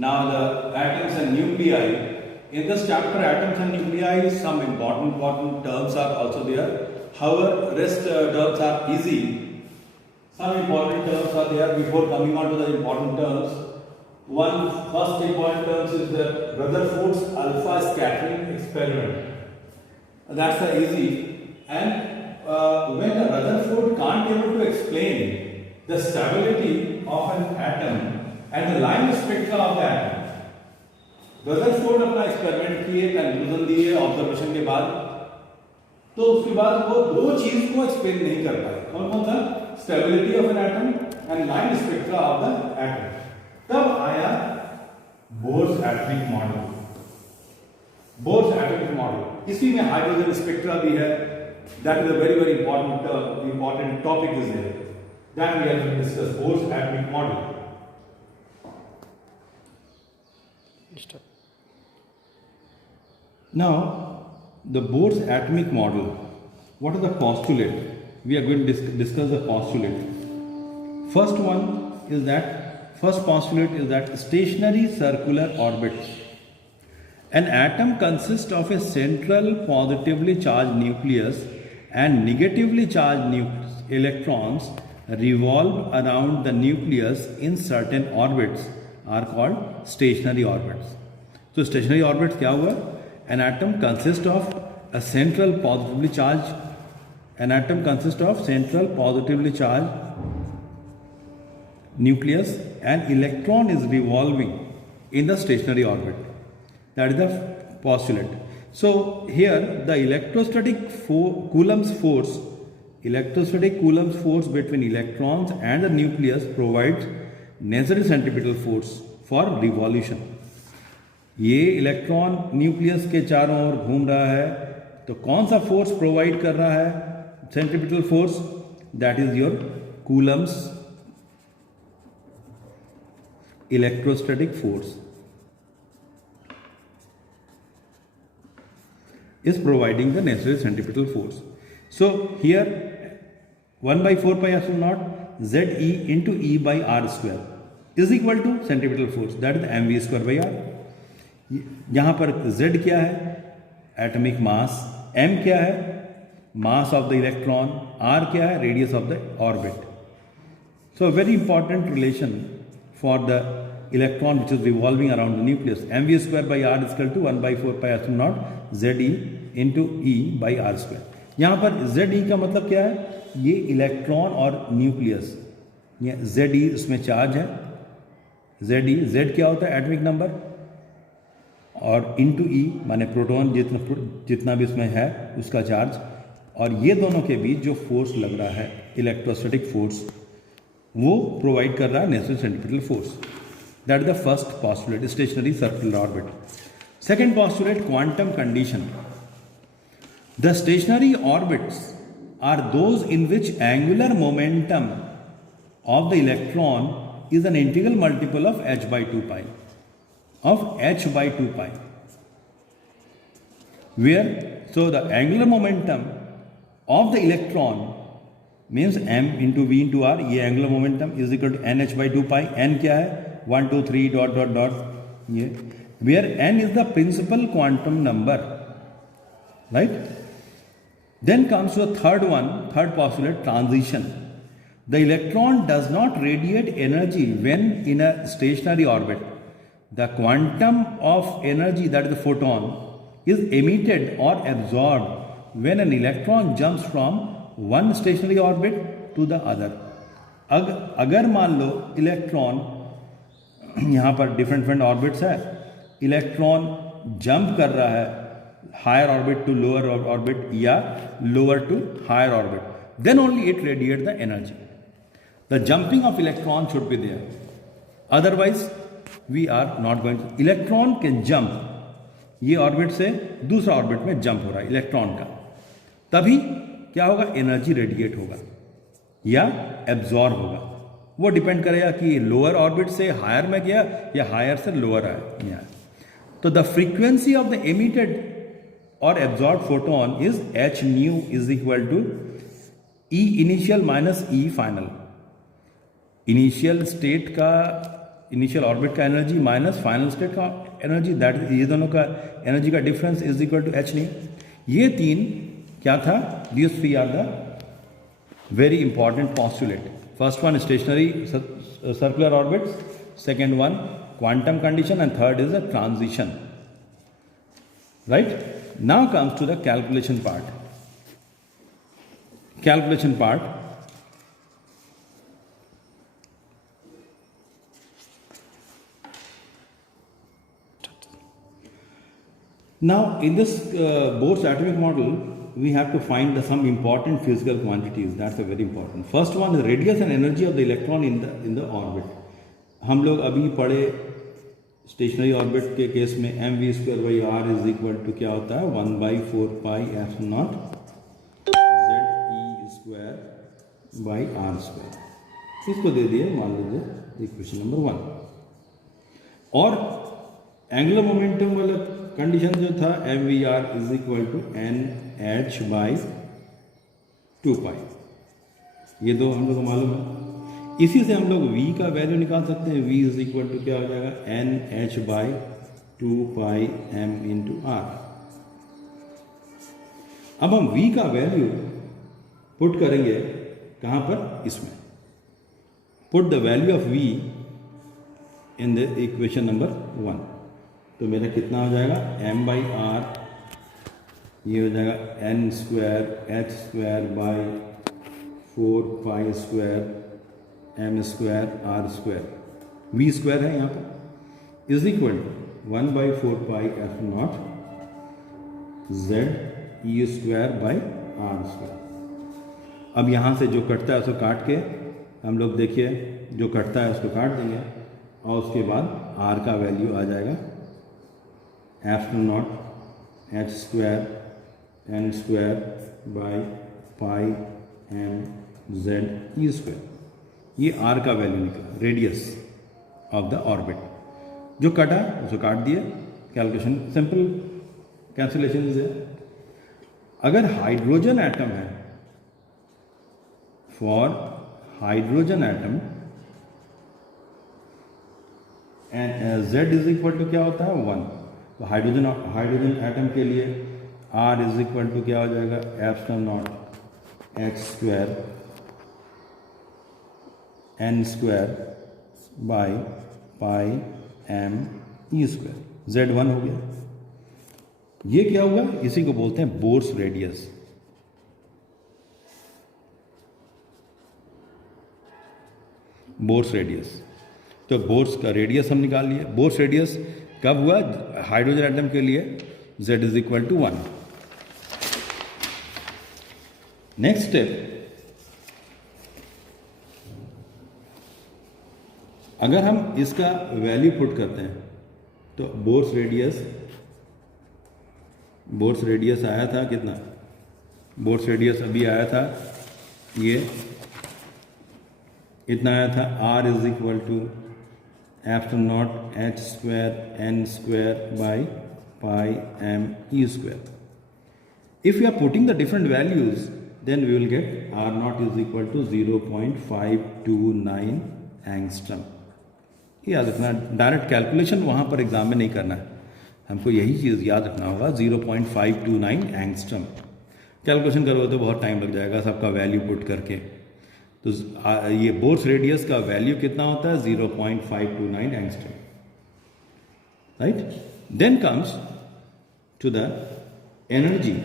Now the atoms and nuclei. In this chapter, atoms and nuclei, some important terms are also there. However, rest terms are easy. Some important terms are there. Before coming on to the important terms, one first important terms is the Rutherford's alpha scattering experiment. That's the easy. And when the Rutherford can't able to explain the stability of an atom and the line spectra of the atom, Rutherford अपना experiment किए, conclusion दिए observation के बाद, तो उसके बाद वो दो चीज को एक्सप्लेन नहीं कर पाए. कौन कौन था? Stability of an atom and line spectra of the atom. तब आया Bohr's atomic model. Bohr's atomic model, इसी में हाइड्रोजन स्पेक्ट्रा भी है. That is a very very important topic is there that we have to discuss. Bohr's atomic model. Now, the Bohr's atomic model, what are the postulates? We are going to discuss the postulate. First postulate is that stationary circular orbits. An atom consists of a central positively charged nucleus and negatively charged electrons revolve around the nucleus in certain orbits are called stationary orbits. So, stationary orbits क्या हुआ? An atom consists of a central positively charged nucleus and electron is revolving in the stationary orbit. That is the postulate. So here the electrostatic Coulomb's force between electrons and the nucleus provides necessary centripetal force for revolution. ये electron nucleus के चारों ओर घूम रहा है, तो कौन सा force provide कर रहा है? Centripetal force. That is your Coulomb's electrostatic force is providing the necessary centripetal force. So here 1/4 pi epsilon naught Ze into E by R square is equal to centripetal force, that is mv square by R. यहां पर Z क्या है? Atomic mass. M क्या है? Mass of the electron. R क्या है? Radius of the orbit. So very important relation for the electron which is revolving around the nucleus. mv square by R is equal to 1/4 pi epsilon naught Ze into E by R square. यहाँ पर Ze का मतलब क्या है? ये electron और nucleus, ये Ze उसमें चार्ज है. Z क्या होता है? Atomic number. और इंटू ई माने प्रोटॉन जितना भी उसमें है उसका चार्ज. और ये दोनों के बीच जो फोर्स लग रहा है, इलेक्ट्रोस्टैटिक फोर्स, वो प्रोवाइड कर रहा है natural centripetal force. That is the first postulate, stationary circular orbit. Second postulate, quantum condition. The stationary orbits are those in which angular momentum of the electron is an integral multiple of h/2 pi. Of h/2 pi, where so the angular momentum of the electron means m into v into r. ये angular momentum is equal to nh/2 pi. n क्या है? 1 2 3 dot dot dot. ये where n is the principal quantum number, right? Then comes to the third postulate, transition. The electron does not radiate energy when in a stationary orbit. The quantum of energy, that is the photon, is emitted or absorbed when an electron jumps from one stationary orbit to the other. अगर मान लो electron, यहाँ पर different orbits है, electron jump कर रहा है higher orbit to lower orbit या lower to higher orbit, then only it radiates the energy. The jumping of electron should be there. Otherwise, we are not going to. Electron can jump. ये orbit से दूसरा orbit में jump हो रहा है electron का, तभी क्या होगा? एनर्जी रेडिएट होगा या एब्जॉर्ब होगा. वो डिपेंड करेगा कि लोअर ऑर्बिट से हायर में गया या हायर से लोअर आया. तो the frequency of the emitted or absorbed photon is h nu is equal to E initial minus E final. Initial state का इनिशियल ऑर्बिट का एनर्जी माइनस फाइनल स्टेट का एनर्जी, दैट ये दोनों का energy का difference is equal to H नहीं। ये तीन क्या था, this three are the very important postulate. First one stationary circular orbits, second one quantum condition, and third is the transition, right. Now comes to the calculation part. Calculation part. Now in this Bohr's atomic model we have to find some important physical quantities. That's a very important. First one is radius and energy of the electron in the orbit. हम लोग अभी पढ़े stationery orbit के case में mv²/r is equal to क्या होता है 1/4πε0 by R square. इसको दे दिए मान लीजिए इक्वेशन नंबर 1। और एंगुलर मोमेंटम वाला कंडीशन जो था mvr is equal to nh/2π, ये दो हम लोग को मालूम है। इसी से हम लोग v का वैल्यू निकाल सकते हैं। v इज इक्वल टू क्या हो जाएगा nh/2πm/r। अब हम v का वैल्यू पुट करेंगे कहाँ पर, इसमें। Put the value of v in the equation number 1। तो मेरा कितना हो जाएगा m/r, ये हो जाएगा n²h²/4π²m²r², v स्क्वायर है यहाँ पर, इज इक्वल टू 1/4π/0 z(e²/r²। अब यहाँ से जो कटता है उसको काट के हम लोग देखिए, जो कटता है उसको काट देंगे और उसके बाद r का वैल्यू आ जाएगा f0 h²n²/πm(z)e²। ये r का वैल्यू निकला, रेडियस ऑफ द ऑर्बिट। जो कटा उसको काट दिए, कैलकुलेशन सिंपल कैंसिलेशन है। अगर हाइड्रोजन एटम है, for hydrogen atom and z is equal to क्या होता है 1। तो हाइड्रोजन एटम के लिए r इज इक्वल टू क्या हो जाएगा f0 h²n²/πm(e²), z1 हो गया। ये क्या हुआ, इसी को बोलते हैं बोर्स रेडियस। बोर्स रेडियस, तो बोर्स का रेडियस हम निकाल लिए। बोर्स रेडियस कब हुआ, हाइड्रोजन एटम के लिए z is equal to 1। Next step, अगर हम इसका वैल्यू पुट करते हैं तो बोर्स रेडियस आया था कितना, बोर्स रेडियस अभी आया था ये इतना आया था, r is equal to f0 h²n²/πm(e²). If we are putting the different values, then we will get r0 is equal to 0.529 angstrom. याद रखना, डायरेक्ट कैलकुलेशन वहाँ पर एग्जाम में नहीं करना है, हमको यही चीज़ याद रखना होगा 0.529 एंगस्ट्रम। कैलकुलेशन करोगे तो बहुत टाइम लग जाएगा सबका वैल्यू पुट करके। तो ये बोर्स रेडियस का वैल्यू कितना होता है 0.529 angstrom, right. Then comes to the energy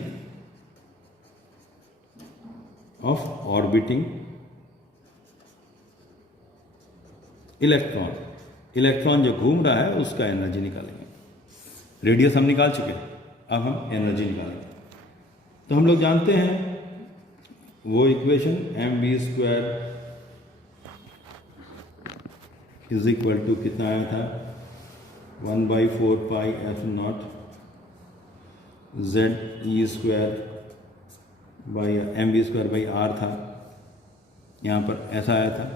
of orbiting electron. Electron जो घूम रहा है उसका एनर्जी निकालेंगे। रेडियस हम निकाल चुके, अब हम एनर्जी निकालेंगे। तो हम लोग जानते हैं वो equation mv² is equal to कितना आया था 1/4πf0 z(e²/mv²/r) था, यहाँ पर ऐसा आया था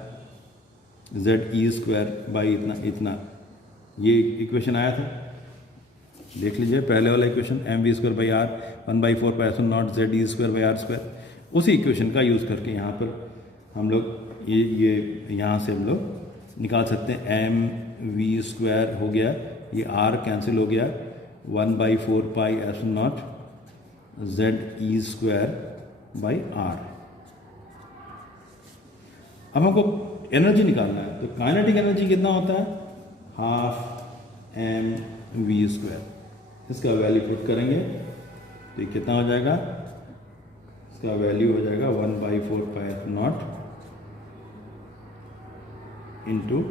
z(e²) इतना ये इक्वेशन आया था। देख लीजिए पहले वाला इक्वेशन mv²/r 1/4πf0 z(e²/r²। उसी इक्वेशन का यूज़ करके यहाँ पर हम लोग ये यहाँ से हम लोग निकाल सकते हैं वी स्क्वायर हो गया, ये आर कैंसिल हो गया, 1/4 pi epsilon naught Z E square by R. अब हमको एनर्जी निकालना है, तो काइनेटिक एनर्जी कितना होता है, हाफ एम वी स्क्वायर। इसका वैल्यू पुट करेंगे तो ये कितना हो जाएगा, इसका वैल्यू हो जाएगा 1/4 pi epsilon naught into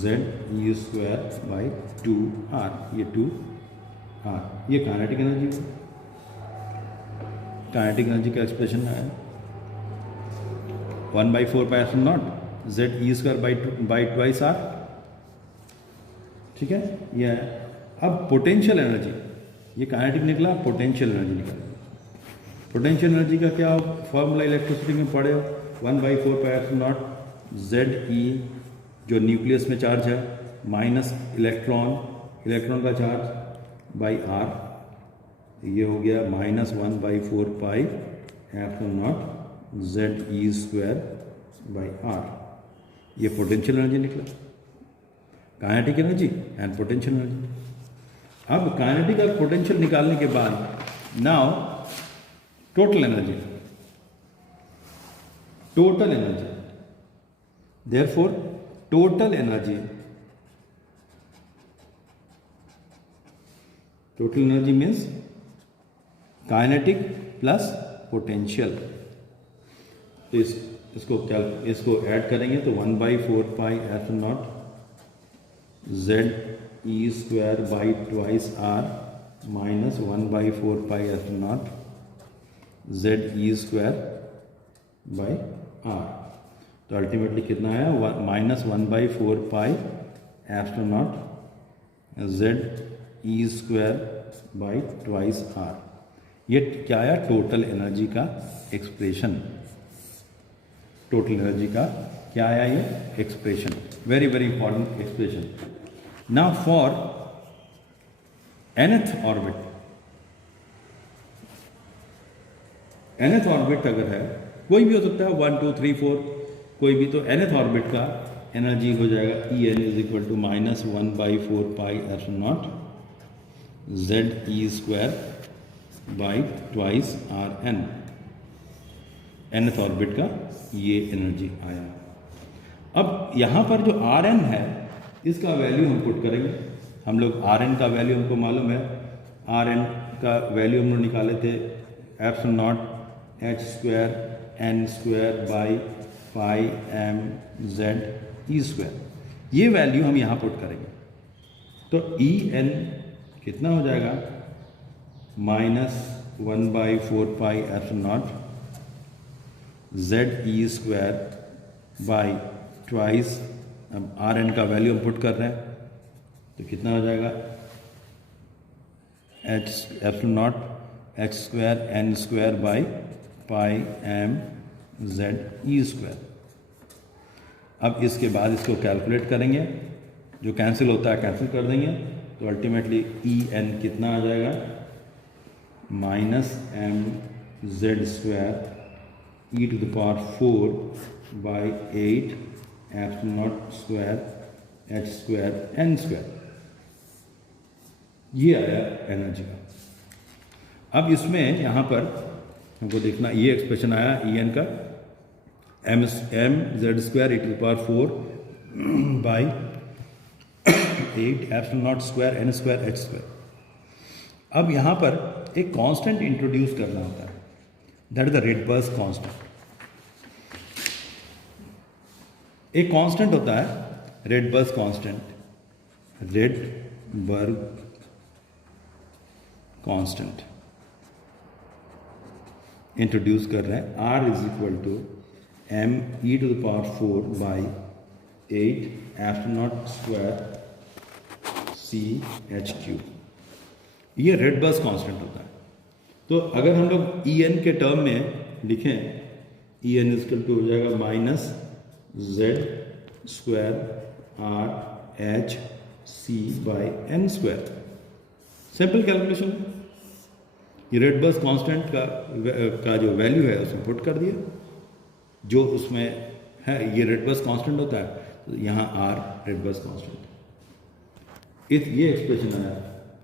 Z E square by 2r, ये 2r, ये काइनेटिक एनर्जी है। काइनेटिक एनर्जी का एक्सप्रेशन है 1/4 pi epsilon naught Z E square by twice R, ठीक है, ये है। अब पोटेंशियल एनर्जी, ये काइनेटिक निकला, पोटेंशियल एनर्जी निकला। पोटेंशियल एनर्जी का क्या फॉर्मूला इलेक्ट्रिसिटी में पढ़े हो, 1/4 pi epsilon naught Z E जो न्यूक्लियस में चार्ज है माइनस इलेक्ट्रॉन का चार्ज बाई आर, ये हो गया -1/4 pi epsilon naught Z E square by R. ये पोटेंशियल एनर्जी निकला, kinetic energy and potential energy. अब काइनेटिक और पोटेंशियल निकालने के बाद now total energy, therefore total energy means kinetic plus potential. तो इसको ऐड करेंगे तो 1/4 pi epsilon naught Z E square by twice R minus 1/4 pi epsilon naught Z E square by R. तो ultimately कितना आया, -1/4 pi epsilon naught Z E square by twice R. ये क्या आया, टोटल एनर्जी का expression. Total energy का क्या आया, ये expression, very very important expression. Now for nth orbit, nth orbit अगर है, कोई भी हो सकता है 1 2 3 4 कोई भी, तो nth ऑर्बिट का एनर्जी हो जाएगा En is equal to -1/4 pi epsilon naught Z E square by twice R N. nth orbit का ये एनर्जी आया। अब यहाँ पर जो आर एन है इसका वैल्यू हम पुट करेंगे। हम लोग आर एन का वैल्यू हमको मालूम है, आर एन का वैल्यू हम लोग निकाले थे epsilon naught H square N square by pi M Z E square. ये वैल्यू हम यहाँ पुट करेंगे तो ई एन कितना हो जाएगा, -1/4 pi epsilon naught Z E square by twice, अब आर एन का वैल्यू हम पुट कर रहे हैं तो कितना हो जाएगा, H epsilon naught H square N square by pi M Z E square. अब इसके बाद इसको कैलकुलेट करेंगे, जो कैंसिल होता है कैंसिल कर देंगे, तो अल्टीमेटली ई एन कितना आ जाएगा, -m Z square e⁴ by 8 epsilon naught square H square N square. ये आया एनर्जी का। अब इसमें यहाँ पर हमको देखना, ये एक्सप्रेशन आया ई एन का m Z square e⁴ by 8 epsilon naught square N square H square. अब यहाँ पर एक कांस्टेंट इंट्रोड्यूस करना होता है, that is the Rydberg constant. एक कांस्टेंट होता है Rydberg constant, Rydberg constant introduce कर रहे हैं। R is equal to m e⁴ by 8 epsilon naught square C H cube. ये रेडबर्ग कांस्टेंट होता है। तो अगर हम लोग ई एन के टर्म में लिखें, ई एन इक्वल टू हो जाएगा -z square R H C by N square. Simple calculation. ये रेडबर्ग कांस्टेंट का जो वैल्यू है उसमें पुट कर दिया, जो उसमें है, ये रेडबर्ग कांस्टेंट होता है, तो यहाँ आर रेडबर्ग कांस्टेंट। ये एक्सप्रेशन आया।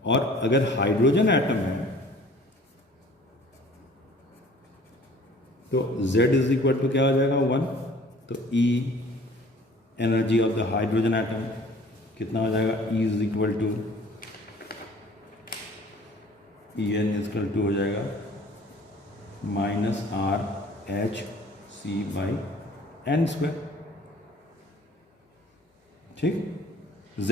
और अगर हाइड्रोजन एटम है तो Z इज इक्वल टू क्या हो जाएगा 1, तो E energy of the hydrogen atom कितना हो जाएगा, E is equal to En equal to हो जाएगा -RH/c/n²। ठीक, Z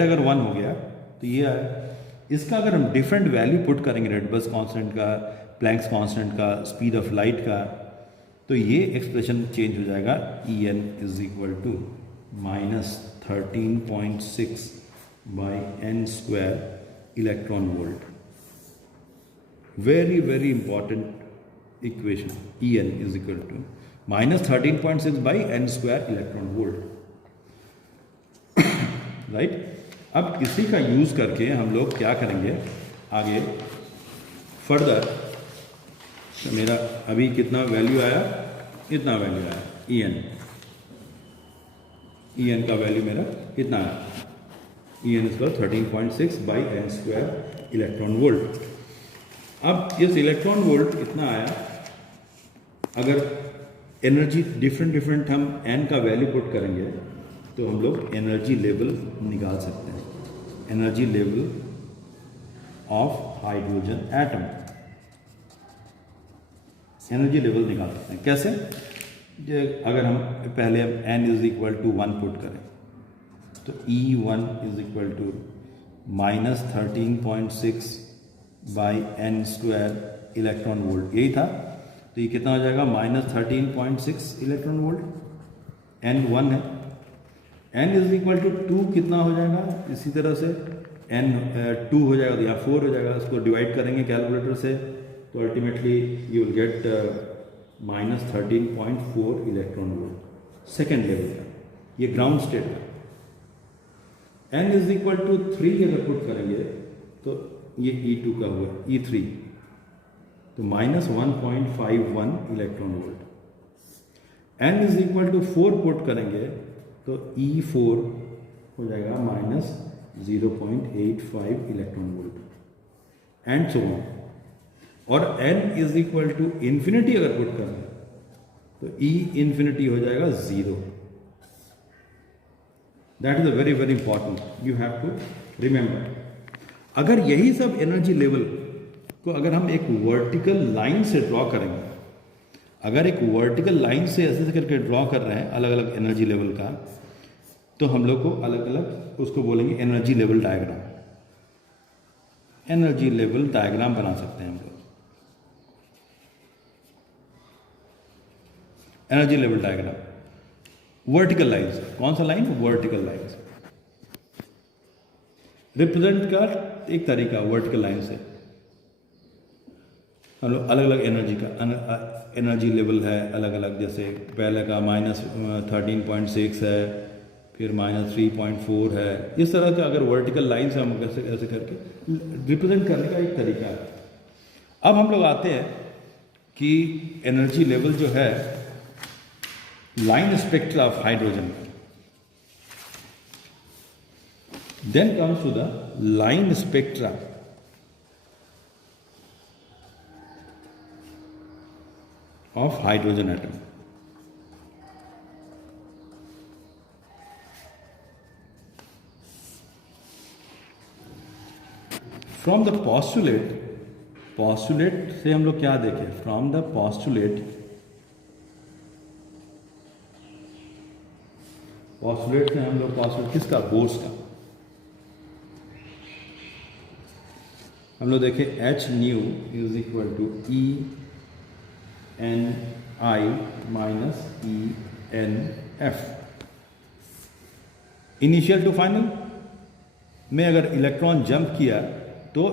अगर 1 हो गया तो ये आया। इसका अगर हम डिफरेंट वैल्यू पुट करेंगे रेडबर्ग कांस्टेंट का, प्लैंक्स कांस्टेंट का, स्पीड ऑफ लाइट का, तो ये एक्सप्रेशन चेंज हो जाएगा। En is equal to -13.6/n² electron volt. Very very important equation. En is equal to -13.6/n² electron volt. Right, अब इसी का यूज करके हम लोग क्या करेंगे आगे फर्दर। तो मेरा अभी कितना वैल्यू आया, इतना वैल्यू आया En का वैल्यू मेरा इतना आया। En is 13.6/n² electron volt. अब इस इलेक्ट्रॉन वोल्ट इतना आया, अगर एनर्जी डिफरेंट हम n का वैल्यू पुट करेंगे तो हम लोग एनर्जी लेवल निकाल सकते हैं। Energy level of hydrogen atom, energy level निकाल सकते हैं कैसे? अगर हम पहले n is equal to 1 put करें तो E1 is equal to -13.6/n² electron volt, यही था। तो ये कितना हो जाएगा -13.6 इलेक्ट्रॉन वोल्ट। n 1 है, n इज इक्वल टू 2 कितना हो जाएगा, इसी तरह से n 2 हो जाएगा तो यहाँ 4 हो जाएगा। इसको डिवाइड करेंगे कैलकुलेटर से तो ultimately you will get -13.4 electron volt second level का, ये ग्राउंड स्टेट का। n इज इक्वल टू 3 अगर पुट करेंगे तो ये E2 का हुआ, E3 तो -1.51 electron volt. n is equal to 4 put करेंगे तो E4 हो जाएगा -0.85 electron volt and so on. और n is equal to infinity अगर पुट करें तो E इंफिनिटी हो जाएगा 0। That is a very very important, you have to remember. अगर यही सब एनर्जी लेवल को अगर हम एक वर्टिकल लाइन से ड्रॉ करेंगे, अगर एक वर्टिकल लाइन से ऐसे करके ड्रॉ कर रहे हैं अलग अलग एनर्जी लेवल का, तो हम लोग को अलग अलग उसको बोलेंगे energy level diagram. Energy level diagram बना सकते हैं हम लोग। Energy level diagram vertical lines, कौन सा लाइन? वर्टिकल लाइंस रिप्रेजेंट का एक तरीका वर्टिकल लाइन से हम लोग अलग अलग एनर्जी का एनर्जी लेवल है अलग अलग, जैसे पहले का -13.6 है, फिर -3.4 है। इस तरह का अगर वर्टिकल लाइन से हम ऐसे करके रिप्रेजेंट करने का एक तरीका है। अब हम लोग आते हैं कि एनर्जी लेवल जो है line spectra of hydrogen, then comes to the line spectra of hydrogen atom. From the postulate से हम लोग क्या देखें? From the postulate से हम लोग postulate किसका? बोर्स का। हम लोग देखें H nu is equal to Ni minus ENF। Initial to final में अगर इलेक्ट्रॉन जंप किया तो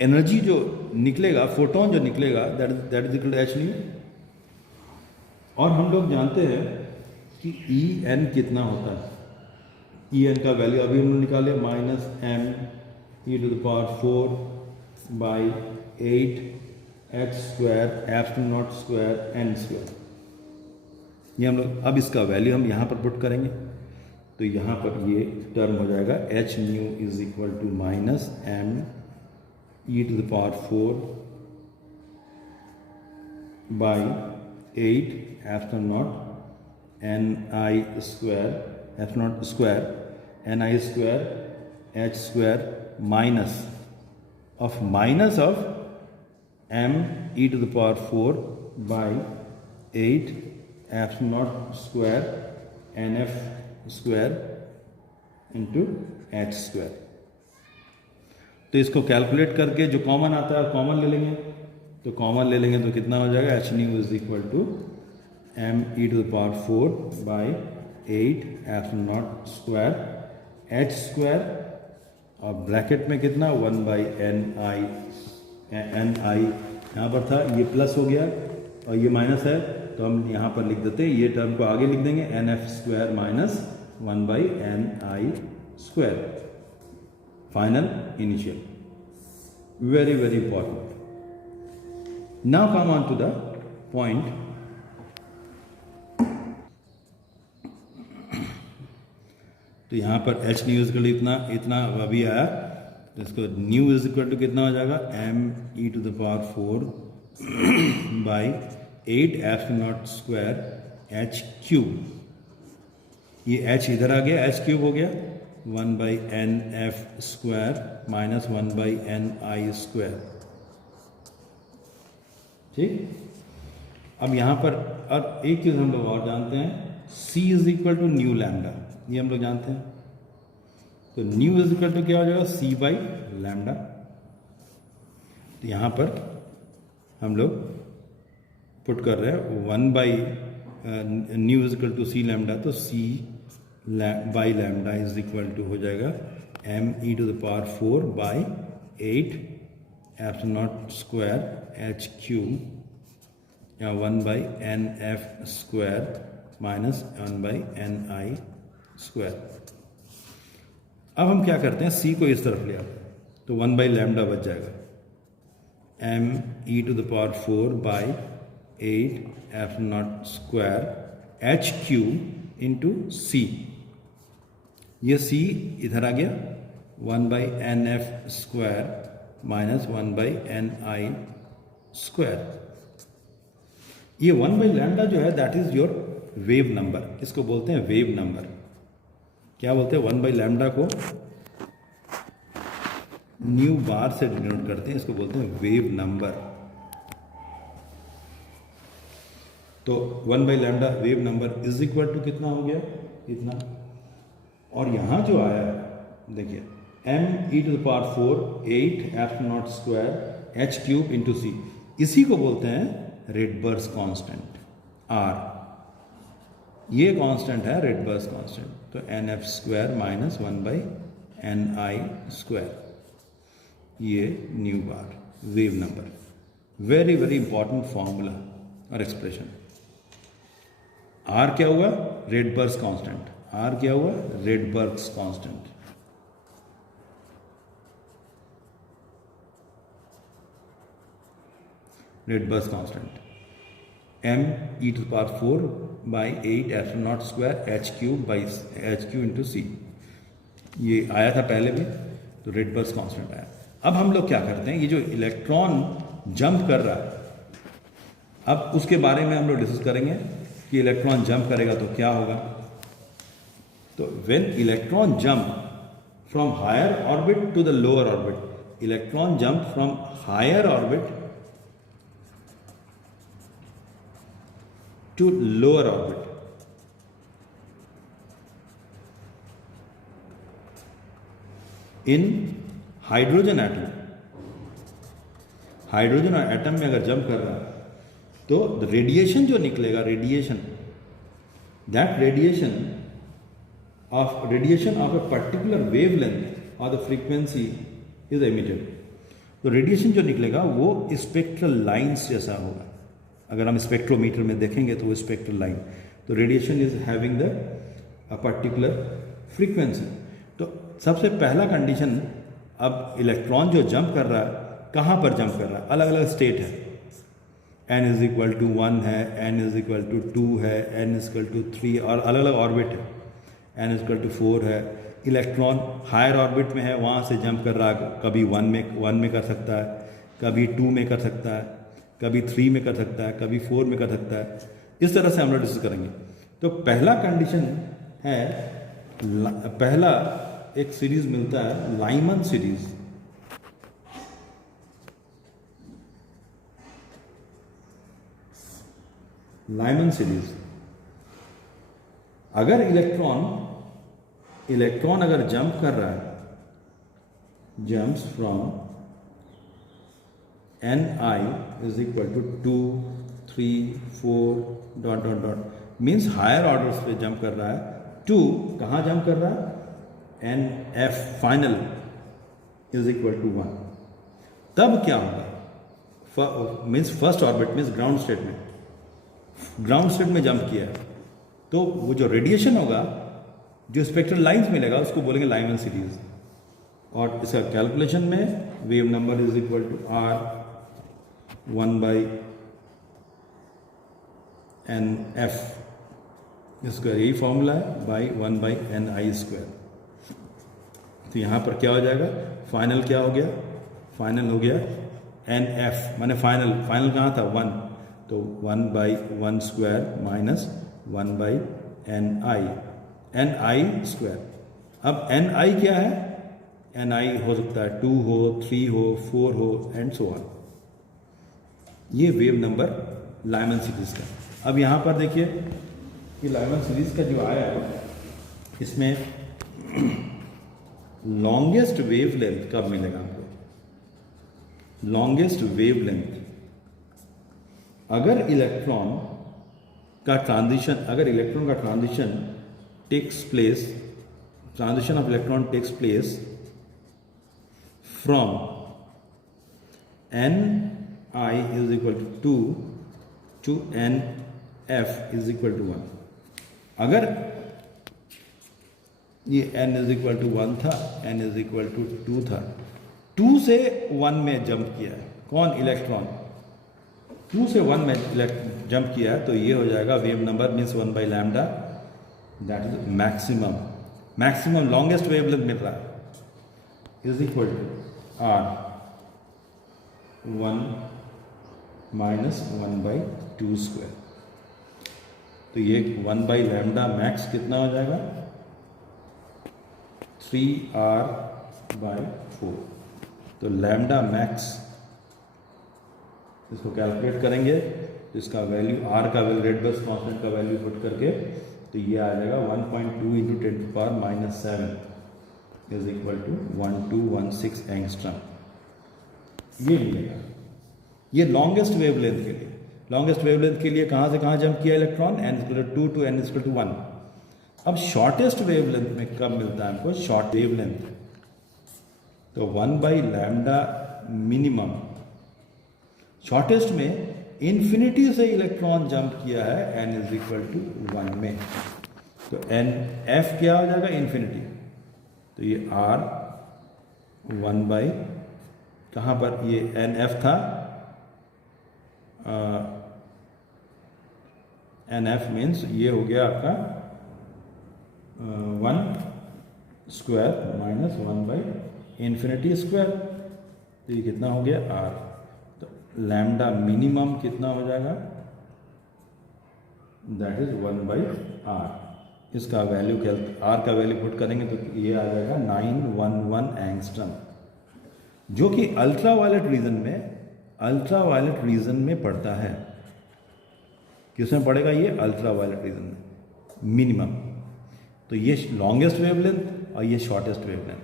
एनर्जी जो निकलेगा, फोटोन जो निकलेगा, that is equal to H nu. और हम लोग जानते हैं कि En कितना होता है। En का वैल्यू अभी हम लोग निकाले -m(e⁴/8 h², (0², n²। ये हम लोग अब इसका वैल्यू हम यहाँ पर पुट करेंगे तो यहाँ पर ये टर्म हो जाएगा H nu is equal to minus M E to the power 4 by 8 epsilon naught N I square epsilon naught square N I square H square minus of m e to the power 4 by 8 epsilon naught square N F square into H square. तो इसको calculate करके जो common आता है common ले लेंगे, तो common ले लेंगे तो कितना हो जाएगा H nu is equal to M E to the power 4 by 8 epsilon naught square H square और ब्रैकेट में कितना 1 बाई एन आई यहाँ पर था, ये प्लस हो गया और ये माइनस है तो हम यहाँ पर लिख देते हैं, ये टर्म को आगे लिख देंगे N F square minus 1 by N I square. Final initial, very very important. Now come on to the point. तो यहाँ पर एच न्यू इज इतना अभी आया, तो इसको न्यू इज इक्वल टू कितना हो जाएगा M E to the power 4 by 8 epsilon naught square H cube. ये एच इधर आ गया, एच क्यूब हो गया 1 by N F square minus 1 by N I square. ठीक। अब यहाँ पर अब एक चीज़ हम लोग और जानते हैं, C is equal to nu lambda, ये हम लोग जानते हैं। तो न्यू इज इक्वल टू क्या हो जाएगा C बाई लैम्डा। तो यहाँ पर हम लोग पुट कर रहे हैं 1 by nu is equal to C lambda, तो C by lambda is equal to हो जाएगा M E to the power 4 by 8 epsilon naught square H cube या 1 by N F square minus 1 by N I square. अब हम क्या करते हैं, C को इस तरफ ले आते हैं, तो 1 बाई लैम्डा बच जाएगा M E to the power 4 by 8 epsilon naught square H cube into C। ये C इधर आ गया 1 by N F square minus 1 by N I square. ये 1 बाई लैम्डा जो है that is your wave number, इसको बोलते हैं वेव नंबर। क्या बोलते हैं 1 बाई लैम्डा को न्यू बार से डिनोट करते हैं, इसको बोलते हैं वेव नंबर। तो 1 by lambda wave number is equal to कितना हो गया इतना, और यहां जो आया देखिए M E to the power 4 8 epsilon naught square H cube into C, इसी को बोलते हैं रेडबर्ग कांस्टेंट R। ये कांस्टेंट है रेडबर्ग कांस्टेंट, तो N F square minus 1 by N I square, ये nu bar wave number. Very very important formula और expression. R क्या हुआ रेडबर्ग कांस्टेंट, आर क्या हुआ Rydberg constant. Rydberg constant m e to the power 4 by 8 epsilon naught square H cube by H Q into C। ये आया था पहले भी, तो रेडबर्ग कांस्टेंट आया। अब हम लोग क्या करते हैं, ये जो इलेक्ट्रॉन जंप कर रहा है अब उसके बारे में हम लोग डिस्कस करेंगे कि इलेक्ट्रॉन जंप करेगा तो क्या होगा। तो when electron jump from higher orbit to the lower orbit, electron jump from higher orbit to lower orbit. In hydrogen atom, hydrogen atom में अगर जंप कर रहा है तो रेडिएशन जो निकलेगा, radiation that radiation of a particular wavelength और the frequency is emitted. तो रेडिएशन जो निकलेगा वो स्पेक्ट्रल लाइंस जैसा होगा। अगर हम स्पेक्ट्रोमीटर में देखेंगे तो वो स्पेक्ट्रल लाइन, तो radiation is having the particular frequency. तो सबसे पहला कंडीशन, अब इलेक्ट्रॉन जो जंप कर रहा है कहाँ पर जंप कर रहा है, अलग अलग स्टेट है, n इज इक्वल टू 1 है, n इज इक्वल टू 2 है, n इज इक्वल टू 3 और अलग अलग ऑर्बिट है। n इक्वल टू 4 है। इलेक्ट्रॉन हायर ऑर्बिट में है, वहाँ से जंप कर रहा है, कभी वन में कर सकता है, कभी 2 में कर सकता है, कभी 3 में कर सकता है, कभी 4 में कर सकता है। इस तरह से हम लोग डिस्कस करेंगे। तो पहला कंडीशन है, पहला एक सीरीज मिलता है लाइमन सीरीज। लाइमन सीरीज, अगर इलेक्ट्रॉन अगर जंप कर रहा है, jumps from Ni is equal to 2, 3, 4 dot dot dot, means higher orders पे जंप कर रहा है। 2 कहाँ जंप कर रहा है? Nf final is equal to 1। तब क्या होगा? Means first orbit means ground state में, ग्राउंड स्टेट में जंप किया है, तो वो जो रेडिएशन होगा, जो स्पेक्ट्रल लाइंस मिलेगा, उसको बोलेंगे लाइमन सीरीज। और इसका कैलकुलेशन में wave number is equal to R 1/NF, इसका यही फॉर्मूला है, बाई 1/Ni²। तो यहाँ पर क्या हो जाएगा? फाइनल क्या हो गया? फाइनल हो गया NF, माने फाइनल कहाँ था? 1, तो 1/1² माइनस 1/Ni²। अब Ni क्या है? Ni हो सकता है 2 हो, 3 हो, 4 हो एंड सो ऑन। ये वेव नंबर लाइमन सीरीज का। अब यहाँ पर देखिए कि लाइमन सीरीज का जो आया है, इसमें लॉन्गेस्ट वेव लेंथ कब मिलेगा हमको? लॉन्गेस्ट वेव लेंथ, अगर इलेक्ट्रॉन का transition takes place, transition of electron takes place from Ni is equal to 2 to Nf is equal to 1। अगर ये n is equal to 1 था, n is equal to 2 था, 2 से 1 में जंप किया है कौन? इलेक्ट्रॉन 2 से 1 में जंप किया है, तो ये हो जाएगा wave number means 1/λ, that is maximum longest wavelength मिल रहा है, is equal to R 1 minus 1/2²। तो ये 1/λ मैक्स कितना हो जाएगा? 3R/4। तो लैम्डा मैक्स, इसको कैलकुलेट करेंगे तो इसका वैल्यू, R का वैल्यू, रेडबर्ग कांस्टेंट का वैल्यू पुट करके, तो ये आ जाएगा 1.2 × 10⁻⁷ इज इक्वल टू 1216 एंगस्ट्रम। ये मिलेगा। ये लॉन्गेस्ट वेवलेंथ के लिए। लॉन्गेस्ट वेवलेंथ के लिए कहाँ से कहाँ जंप किया इलेक्ट्रॉन? n = 2 to n = 1। अब शॉर्टेस्ट वेवलेंथ में कब मिलता है हमको? शॉर्ट वेवलेंथ, तो 1/λ मिनिमम। शॉर्टेस्ट में इन्फिनिटी से इलेक्ट्रॉन जंप किया है n = 1 में, तो Nf क्या हो जाएगा? इन्फिनिटी। तो ये R 1/ कहाँ पर? ये Nf था, Nf मीन्स ये हो गया आपका 1² माइनस 1/∞²। तो ये कितना हो गया? R। तो लैम्डा मिनिमम कितना हो जाएगा? That is 1/R। इसका वैल्यू क्या? R का वैल्यू पुट करेंगे तो ये आ जाएगा 911 एंगस्ट्रम, जो कि अल्ट्रावायलेट रीजन में पड़ता है। किसमें पड़ेगा ये? अल्ट्रावायलेट रीजन में मिनिमम। तो ये लॉन्गेस्ट वेवलेंथ और ये शॉर्टेस्ट वेवलेंथ।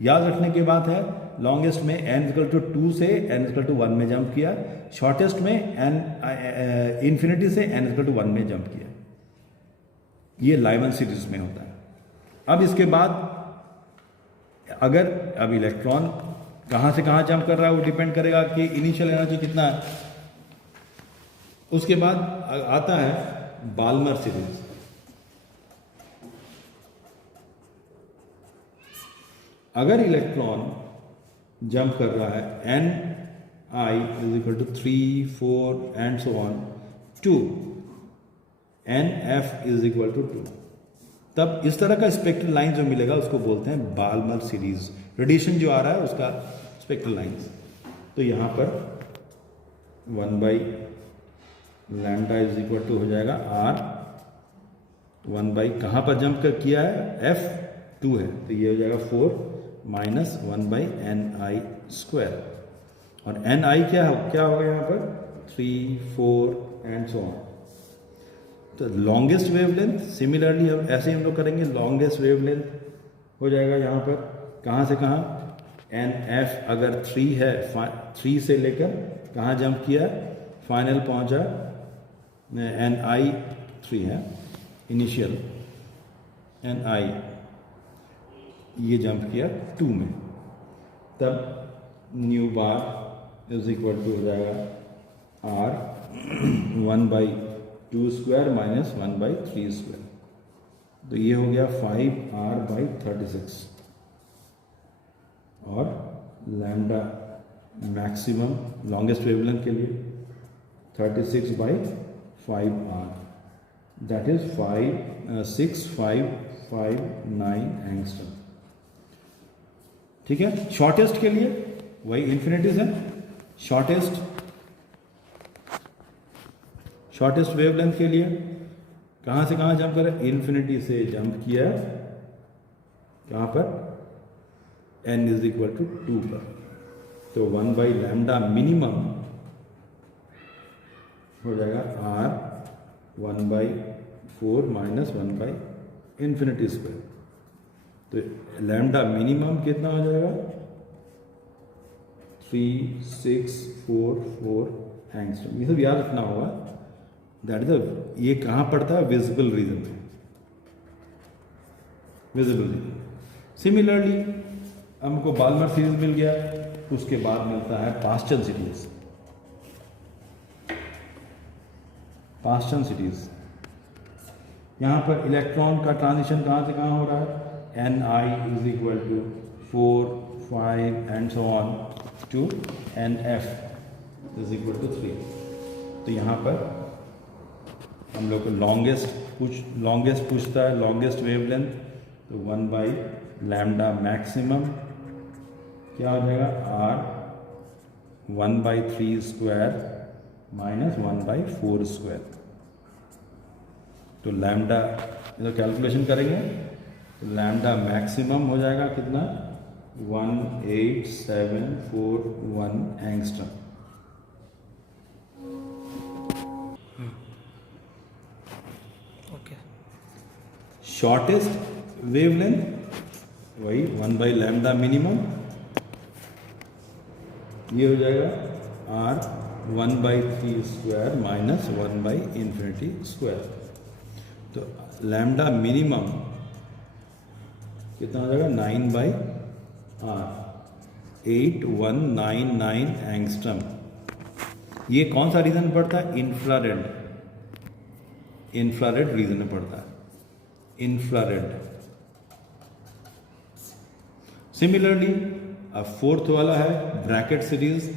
याद रखने की बात है, लॉन्गेस्ट में n = 2 से n = 1 में जंप किया, शॉर्टेस्ट में इन्फिनिटी से n = 1 में जंप किया। ये लाइमन सीरीज में होता है। अब इसके बाद अगर अब इलेक्ट्रॉन कहाँ से कहाँ जंप कर रहा है, वो डिपेंड करेगा कि इनिशियल एनर्जी कितना है। उसके बाद आता है बाल्मर सीरीज। अगर इलेक्ट्रॉन जंप कर रहा है Ni = 3, 4 and so on to Nf = 2, तब इस तरह का स्पेक्ट्रल लाइन जो मिलेगा उसको बोलते हैं बाल्मर सीरीज, रेडिएशन जो आ रहा है उसका स्पेक्ट्रल लाइंस। तो यहाँ पर 1/λ इज इक्वल टू हो जाएगा R 1 कहाँ पर जंप कर किया है, F2 है, तो ये हो जाएगा 4 माइनस 1/ni स्क्वायर, और ni क्या होगा यहाँ पर 3, 4 एंड सो ऑन। तो लॉन्गेस्ट वेवलेंथ सिमिलरली हम ऐसे ही हम लोग करेंगे, लॉन्गेस्ट वेवलेंथ हो जाएगा यहाँ पर कहाँ से कहाँ, NF अगर 3 है, 3 से लेकर कहाँ जंप किया, फाइनल पहुँचा NI 3 है इनिशियल, NI ये जंप किया 2 में, तब nu bar is equal to हो जाएगा R 1/2 स्क्वायर माइनस 1/3 स्क्वायर, तो ये हो गया 5R/36, और लैम्डा मैक्सिमम लॉन्गेस्ट वेवलेंथ के लिए 36/5R, दैट इज 6559 एंगस्ट्रम। ठीक है, शॉर्टेस्ट के लिए वही इन्फिनिटीज है, शॉर्टेस्ट वेवलेंथ के लिए कहाँ से कहाँ जंप करें, इन्फिनिटी से जंप किया कहाँ पर, n इज इक्वल टू 2 पर, तो 1/λ मिनिमम हो जाएगा R 1/4 माइनस 1/∞ स्क्वायर, तो लैम्डा मिनिमम कितना हो जाएगा 3644 एंगस्ट्रम। ये सब याद रखना होगा, दैट इज ये कहाँ पड़ता है, विजिबल रीजन में, विजिबल रीजन। सिमिलरली हमको बाल्मर सीरीज मिल गया, उसके बाद मिलता है पास्टन सीरीज। पास्टन सीरीज यहाँ पर इलेक्ट्रॉन का ट्रांजिशन कहाँ से कहाँ हो रहा है, Ni is equal to 4, 5 and so on to NF is equal to 3। तो यहाँ पर हम लोग को लॉन्गेस्ट पूछता है, लॉन्गेस्ट वेवलेंथ, तो 1/λ मैक्सिमम क्या हो जाएगा R 1/3 स्क्वायर माइनस 1/4 स्क्वायर, तो लैम्डा तो कैलकुलेशन करेंगे तो लैम्डा मैक्सिमम हो जाएगा कितना 18741 एंगस्ट्रम। शॉर्टेस्ट वेवलेंथ वही 1/λ मिनिमम, ये हो जाएगा R 1/3 स्क्वायर माइनस 1/∞ स्क्वायर, तो लैम्डा मिनिमम कितना हो जाएगा 9/R 8199 एंगस्ट्रम। ये कौन सा रीजन पड़ता है, इंफ्रारेड रीजन में पड़ता है, इंफ्रारेड। सिमिलरली अब फोर्थ वाला है ब्रैकेट सीरीज।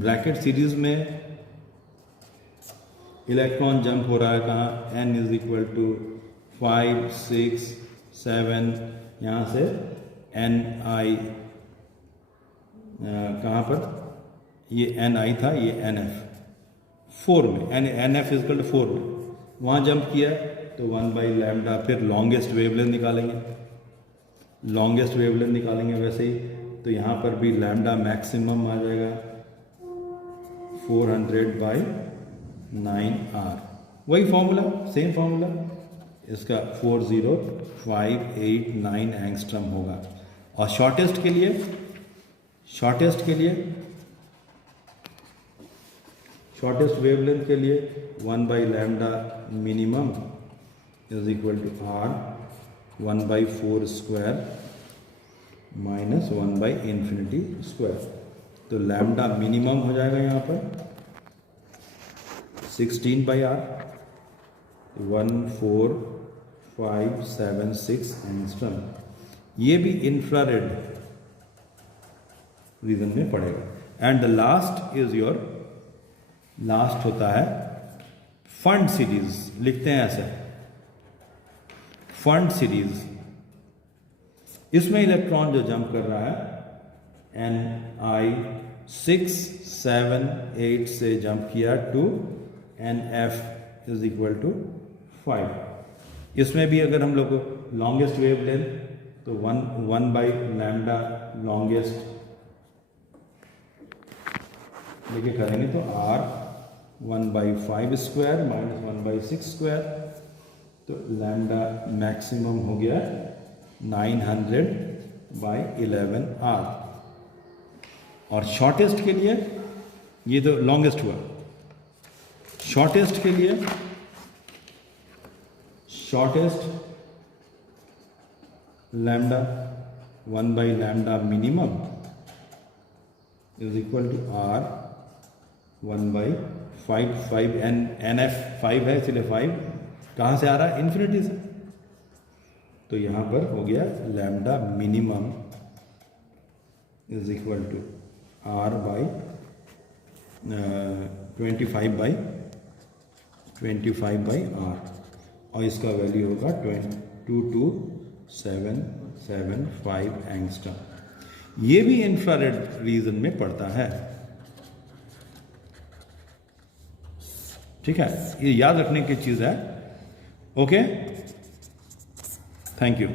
ब्रैकेट सीरीज में इलेक्ट्रॉन जंप हो रहा है कहाँ, n इज इक्वल टू 5, 6, 7, यहाँ से ni कहाँ पर, ये ni था, ये nf 4 में, nf इज इक्वल टू 4 में वहाँ जंप किया, तो 1/λ, फिर लॉन्गेस्ट वेवलेंथ निकालेंगे वैसे ही, तो यहाँ पर भी लैम्डा मैक्सिमम आ जाएगा 400/9R, वही फॉर्मूला, सेम फॉर्मूला, इसका 40589 एंगस्ट्रम होगा। और शॉर्टेस्ट के लिए शॉर्टेस्ट वेवलेंथ के लिए 1/λ minimum is equal to R 1/4 square minus 1/∞ square, तो लैम्डा मिनिमम हो जाएगा यहाँ पर 16/R 14576 एंगस्ट्रम। ये भी इंफ्रारेड रीजन में पड़ेगा। And the last is your, last होता है फंड सीरीज लिखते हैं ऐसे, फंड सीरीज, इसमें इलेक्ट्रॉन जो जंप कर रहा है Ni 6, 7, 8 से जंप किया to Nf is equal to 5। इसमें भी अगर हम लोग लॉन्गेस्ट वेव लें तो 1/λ लॉन्गेस्ट लेके करेंगे तो R 1/5 स्क्वायर माइनस 1/6 स्क्वायर, तो लैम्डा मैक्सिमम हो गया 900/11 R। और शॉर्टेस्ट के लिए, ये तो लॉन्गेस्ट हुआ, शॉर्टेस्ट के लिए shortest lambda 1/λ minimum is equal to R 1/5, 5 NF 5 है इसलिए 5 कहाँ से आ रहा है, इन्फिनिटी से, तो यहाँ पर हो गया lambda minimum is equal to R by 25/R, और इसका वैल्यू होगा 22775 एंगस्ट्रम। ये भी इंफ्रारेड रीजन में पड़ता है, ठीक है, ये याद रखने की चीज़ है। Okay, thank you.